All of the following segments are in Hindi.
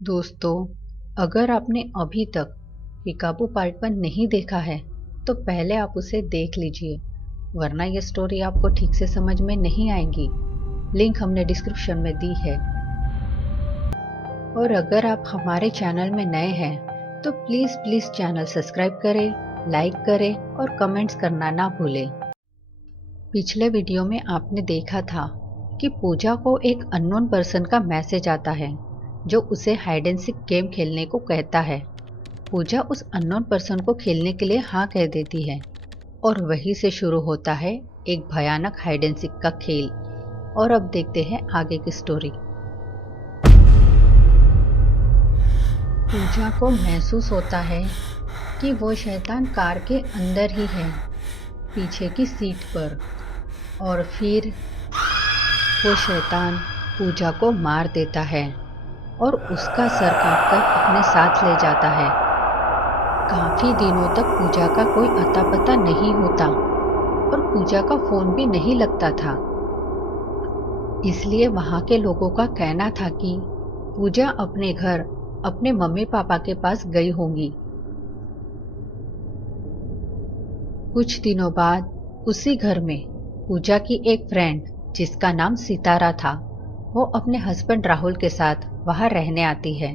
दोस्तों, अगर आपने अभी तक पिकाबू पार्ट 1 नहीं देखा है तो पहले आप उसे देख लीजिए, वरना यह स्टोरी आपको ठीक से समझ में नहीं आएगी। लिंक हमने डिस्क्रिप्शन में दी है। और अगर आप हमारे चैनल में नए हैं तो प्लीज़ चैनल सब्सक्राइब करें, लाइक करें और कमेंट्स करना ना भूलें। पिछले वीडियो में आपने देखा था कि पूजा को एक अननोन पर्सन का मैसेज आता है जो उसे हाइड एंड सीक गेम खेलने को कहता है। पूजा उस अननोन पर्सन को खेलने के लिए हाँ कह देती है और वहीं से शुरू होता है एक भयानक हाइड एंड सीक का खेल। और अब देखते हैं आगे की स्टोरी। पूजा को महसूस होता है कि वो शैतान कार के अंदर ही है, पीछे की सीट पर, और फिर वो शैतान पूजा को मार देता है और उसका सर काटकर अपने साथ ले जाता है। काफी दिनों तक पूजा का कोई अता पता नहीं होता और पूजा का फोन भी नहीं लगता था। इसलिए वहां के लोगों का कहना था कि पूजा अपने घर अपने मम्मी पापा के पास गई होंगी। कुछ दिनों बाद उसी घर में पूजा की एक फ्रेंड जिसका नाम सितारा था, वो अपने हस्बैंड राहुल के साथ वहां रहने आती है।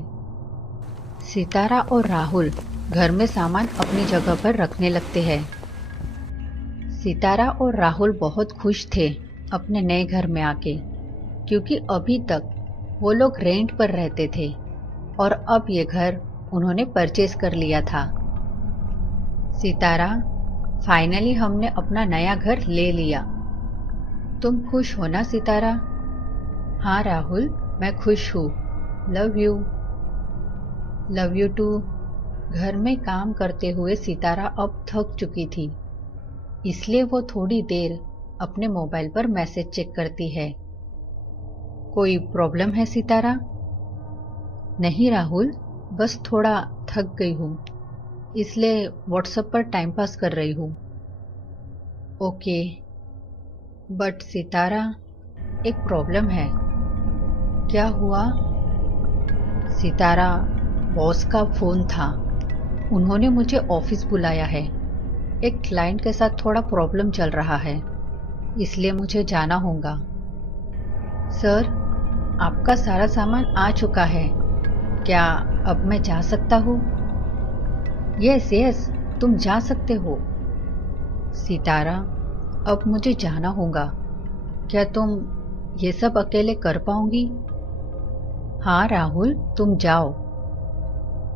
सितारा और राहुल घर में सामान अपनी जगह पर रखने लगते हैं। सितारा और राहुल बहुत खुश थे अपने नए घर में आके, क्योंकि अभी तक वो लोग रेंट पर रहते थे और अब ये घर उन्होंने परचेज कर लिया था। सितारा, फाइनली हमने अपना नया घर ले लिया। तुम खुश हो ना सितारा? हाँ राहुल, मैं खुश हूँ। Love you. Love you too. घर में काम करते हुए सितारा अब थक चुकी थी, इसलिए वो थोड़ी देर अपने मोबाइल पर मैसेज चेक करती है। कोई प्रॉब्लम है सितारा? नहीं राहुल, बस थोड़ा थक गई हूँ, इसलिए व्हाट्सएप पर टाइम पास कर रही हूँ। ओके, बट सितारा, एक प्रॉब्लम है। क्या हुआ? सितारा, बॉस का फोन था, उन्होंने मुझे ऑफिस बुलाया है। एक क्लाइंट के साथ थोड़ा प्रॉब्लम चल रहा है, इसलिए मुझे जाना होगा। सर, आपका सारा सामान आ चुका है, क्या अब मैं जा सकता हूँ? यस, तुम जा सकते हो। सितारा, अब मुझे जाना होगा, क्या तुम ये सब अकेले कर पाओगी? हाँ राहुल, तुम जाओ।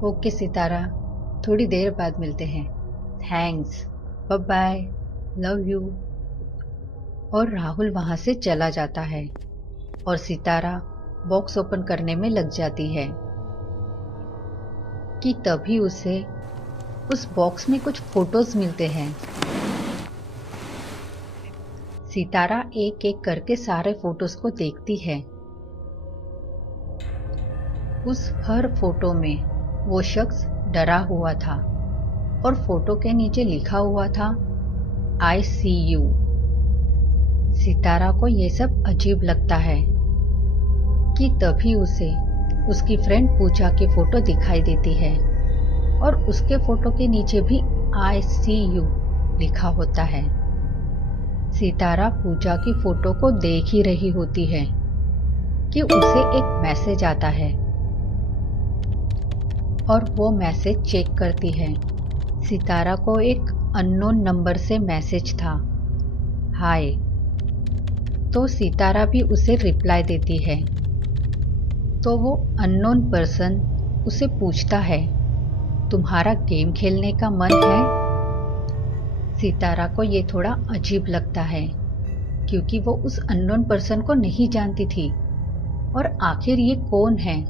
ओके सितारा, थोड़ी देर बाद मिलते हैं। Thanks, bye bye, love you. और राहुल वहां से चला जाता है और सितारा बॉक्स ओपन करने में लग जाती है कि तभी उसे उस बॉक्स में कुछ फोटोज मिलते हैं। सितारा एक एक करके सारे फोटोज को देखती है। उस हर फोटो में वो शख्स डरा हुआ था और फोटो के नीचे लिखा हुआ था आई सी यू। सितारा को ये सब अजीब लगता है कि तभी उसे उसकी फ्रेंड पूजा की फोटो दिखाई देती है और उसके फोटो के नीचे भी आई सी यू लिखा होता है। सितारा पूजा की फोटो को देख ही रही होती है कि उसे एक मैसेज आता है और वो मैसेज चेक करती है। सितारा को एक अननोन नंबर से मैसेज था, हाय। तो सितारा भी उसे रिप्लाई देती है। तो वो अननोन पर्सन उसे पूछता है, तुम्हारा गेम खेलने का मन है? सितारा को ये थोड़ा अजीब लगता है क्योंकि वो उस अननोन पर्सन को नहीं जानती थी और आखिर ये कौन है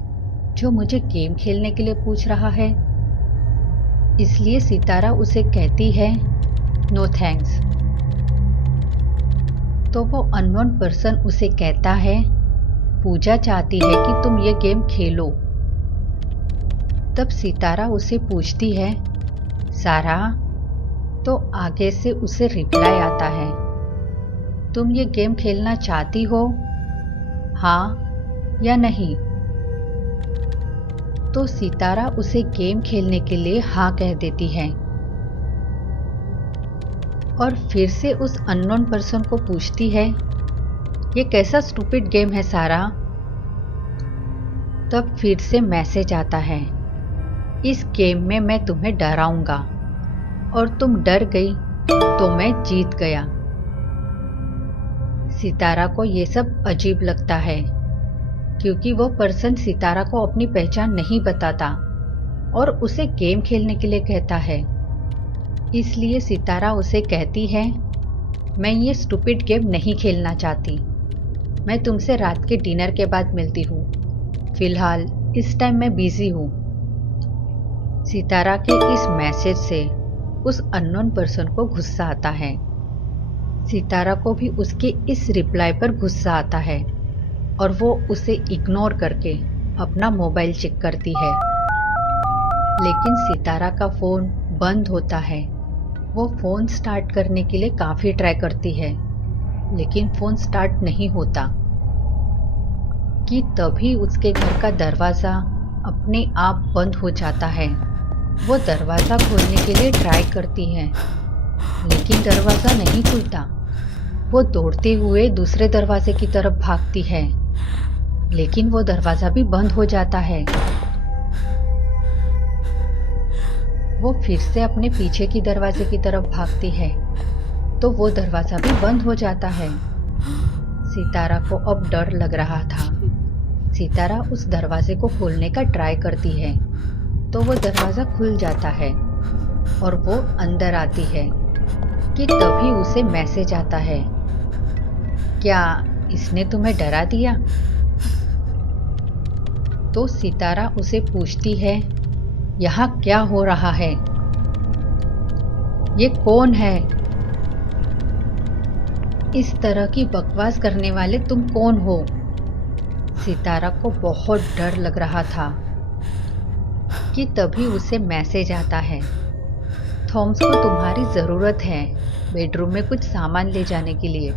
जो मुझे गेम खेलने के लिए पूछ रहा है। इसलिए सितारा उसे कहती है, नो थैंक्स। तो वो अननोन पर्सन उसे कहता है, पूजा चाहती है कि तुम ये गेम खेलो। तब सितारा उसे पूछती है, सारा? तो आगे से उसे रिप्लाई आता है, तुम ये गेम खेलना चाहती हो, हाँ या नहीं? तो सितारा उसे गेम खेलने के लिए हाँ कह देती है और फिर से उस अननोन पर्सन को पूछती है, ये कैसा स्टूपिड गेम है सारा। तब फिर से मैसेज आता है, इस गेम में मैं तुम्हें डराऊंगा और तुम डर गई तो मैं जीत गया। सितारा को ये सब अजीब लगता है क्योंकि वो पर्सन सितारा को अपनी पहचान नहीं बताता और उसे गेम खेलने के लिए कहता है। इसलिए सितारा उसे कहती है, मैं ये स्टूपिड गेम नहीं खेलना चाहती। मैं तुमसे रात के डिनर के बाद मिलती हूँ। फिलहाल इस टाइम मैं बिजी हूँ। सितारा के इस मैसेज से उस अननोन पर्सन को गुस्सा आता है। सितारा को भी उसके इस रिप्लाई पर गुस्सा आता है और वो उसे इग्नोर करके अपना मोबाइल चेक करती है। लेकिन सितारा का फोन बंद होता है। वो फोन स्टार्ट करने के लिए काफी ट्राई करती है लेकिन फोन स्टार्ट नहीं होता कि तभी उसके घर का दरवाजा अपने आप बंद हो जाता है। वो दरवाजा खोलने के लिए ट्राई करती है लेकिन दरवाजा नहीं खुलता। वो दौड़ते हुए दूसरे दरवाजे की तरफ भागती है लेकिन वो दरवाजा भी बंद हो जाता है। वो फिर से अपने पीछे की दरवाजे की तरफ भागती है तो वो दरवाजा भी बंद हो जाता है। सितारा को अब डर लग रहा था। सितारा उस दरवाजे को खोलने का ट्राई करती है तो वो दरवाजा खुल जाता है और वो अंदर आती है कि तभी उसे मैसेज आता है, क्या इसने तुम्हें डरा दिया? तो सितारा उसे पूछती है, यहाँ क्या हो रहा है? ये कौन है? इस तरह की बकवास करने वाले तुम कौन हो? सितारा को बहुत डर लग रहा था कि तभी उसे मैसेज आता है, थॉमस को तुम्हारी जरूरत है बेडरूम में कुछ सामान ले जाने के लिए।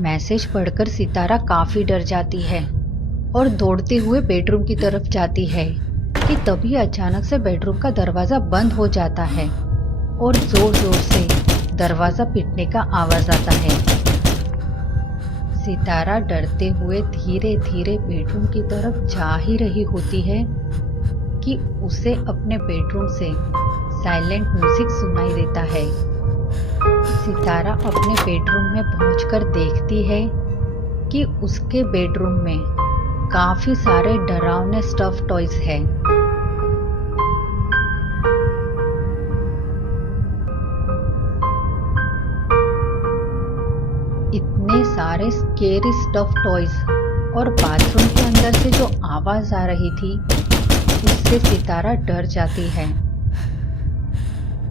मैसेज पढ़कर सितारा काफी डर जाती है और दौड़ते हुए बेडरूम की तरफ जाती है कि तभी अचानक से बेडरूम का दरवाजा बंद हो जाता है और जोर जोर से दरवाजा पीटने का आवाज आता है। सितारा डरते हुए धीरे धीरे बेडरूम की तरफ जा ही रही होती है कि उसे अपने बेडरूम से साइलेंट म्यूजिक सुनाई देता है। सितारा अपने बेडरूम में पहुंचकर देखती है कि उसके बेडरूम में काफी सारे डरावने स्टफ टॉयज हैं। इतने सारे स्केरी स्टफ टॉयज और बाथरूम के अंदर से जो आवाज आ रही थी उससे सितारा डर जाती है।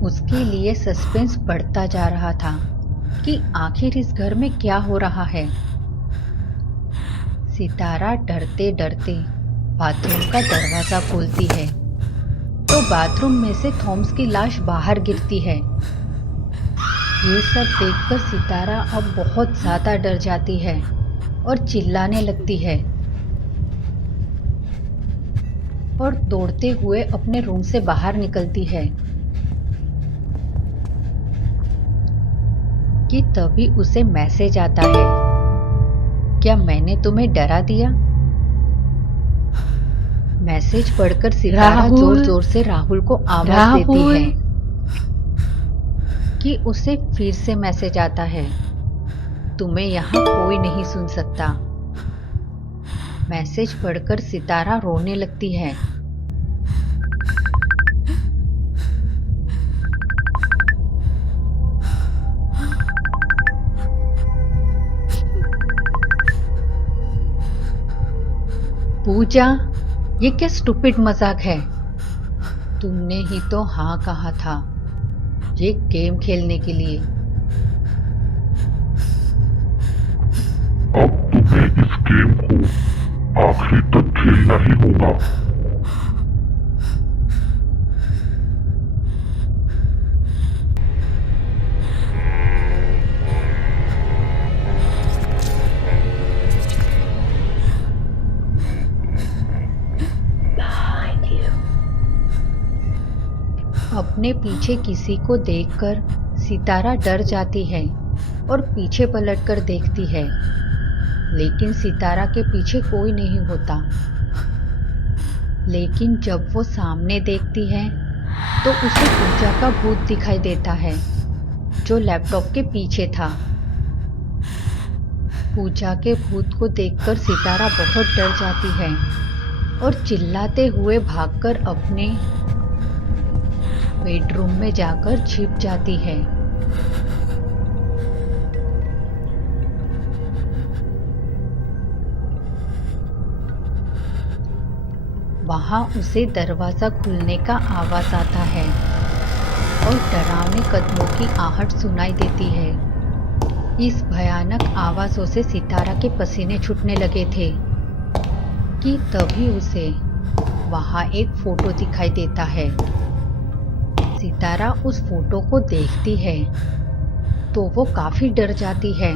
उसके लिए सस्पेंस बढ़ता जा रहा था कि आखिर इस घर में क्या हो रहा है। सितारा डरते डरते बाथरूम का दरवाजा खोलती है तो बाथरूम में से थॉमस की लाश बाहर गिरती है। ये सब देखकर सितारा अब बहुत ज्यादा डर जाती है और चिल्लाने लगती है और दौड़ते हुए अपने रूम से बाहर निकलती है कि तभी उसे मैसेज आता है, क्या मैंने तुम्हें डरा दिया? मैसेज पढ़कर सितारा जोर जोर से राहुल को आवाज देती है कि उसे फिर से मैसेज आता है, तुम्हें यहाँ कोई नहीं सुन सकता। मैसेज पढ़कर सितारा रोने लगती है। पूजा, ये क्या स्टूपिड मजाक है? तुमने ही तो हाँ कहा था ये गेम खेलने के लिए। अब तुम्हें इस गेम को आखिरी तक खेलना ही होगा। अपने पीछे किसी को देखकर सितारा डर जाती है और पीछे पलटकर देखती है, लेकिन सितारा के पीछे कोई नहीं होता। लेकिन जब वो सामने देखती है तो उसे पूजा का भूत दिखाई देता है, जो लैपटॉप के पीछे था। पूजा के भूत को देखकर सितारा बहुत डर जाती है और चिल्लाते हुए भागकर अपने बेडरूम में जाकर छिप जाती है। वहां उसे दरवाजा खुलने का आवाज आता है और डरावने कदमों की आहट सुनाई देती है। इस भयानक आवाजों से सितारा के पसीने छूटने लगे थे कि तभी उसे वहां एक फोटो दिखाई देता है। सितारा उस फोटो को देखती है तो वो काफी डर जाती है,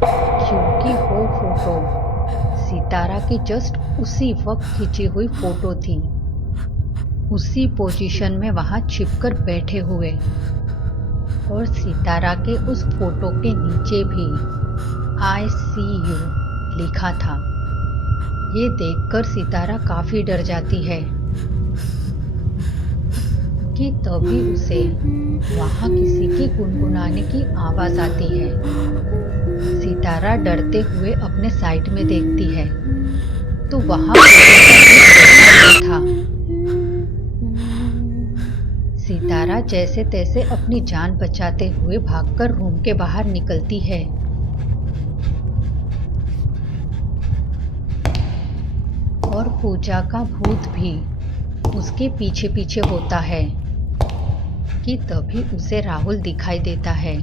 क्योंकि वो फोटो सितारा की जस्ट उसी वक्त खींची हुई फोटो थी, उसी पोजीशन में वहां छिपकर बैठे हुए। और सितारा के उस फोटो के नीचे भी I see you लिखा था। ये देखकर सितारा काफी डर जाती है कि तभी उसे वहां किसी के गुनगुनाने की आवाज आती है। सितारा डरते हुए अपने साइड में देखती है तो वहां था। सितारा जैसे तैसे अपनी जान बचाते हुए भागकर रूम के बाहर निकलती है। और पूजा का भूत भी उसके पीछे पीछे होता है कि तभी उसे राहुल दिखाई देता है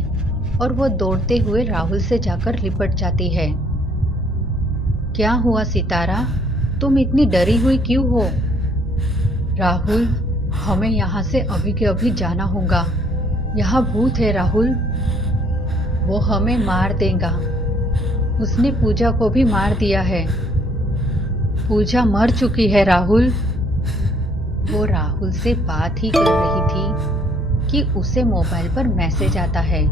और वो दौड़ते हुए राहुल से जाकर लिपट जाती है। क्या हुआ सितारा, तुम इतनी डरी हुई क्यों हो? राहुल, हमें यहाँ से अभी के अभी जाना होगा। यहाँ भूत है राहुल, वो हमें मार देगा। उसने पूजा को भी मार दिया है। पूजा मर चुकी है राहुल। वो राहुल से बात ही कर रही थी कि उसे मोबाइल पर मैसेज आता है।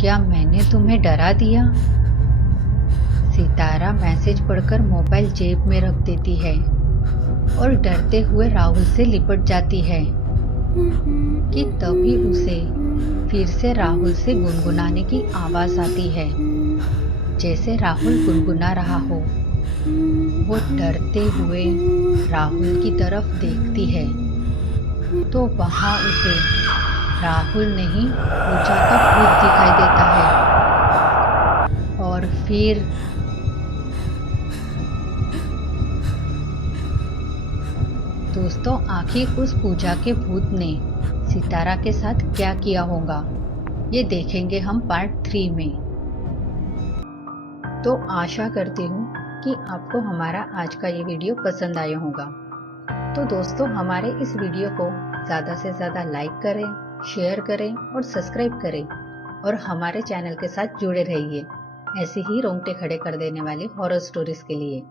क्या मैंने तुम्हें डरा दिया? सितारा मैसेज पढ़कर मोबाइल जेब में रख देती है और डरते हुए राहुल से लिपट जाती है कि तभी उसे फिर से राहुल से गुनगुनाने की आवाज आती है, जैसे राहुल गुनगुना रहा हो। वो डरते हुए राहुल की तरफ देखती है तो वहां उसे राहुल नहीं, पूजा का भूत दिखाई देता है। और फिर दोस्तों, आखिर उस पूजा के भूत ने सितारा के साथ क्या किया होगा, ये देखेंगे हम पार्ट 3 में। तो आशा करती हूँ कि आपको हमारा आज का ये वीडियो पसंद आया होगा। तो दोस्तों, हमारे इस वीडियो को ज़्यादा से ज़्यादा लाइक करें, शेयर करें और सब्सक्राइब करें और हमारे चैनल के साथ जुड़े रहिए ऐसे ही रोंगटे खड़े कर देने वाली हॉरर स्टोरीज के लिए।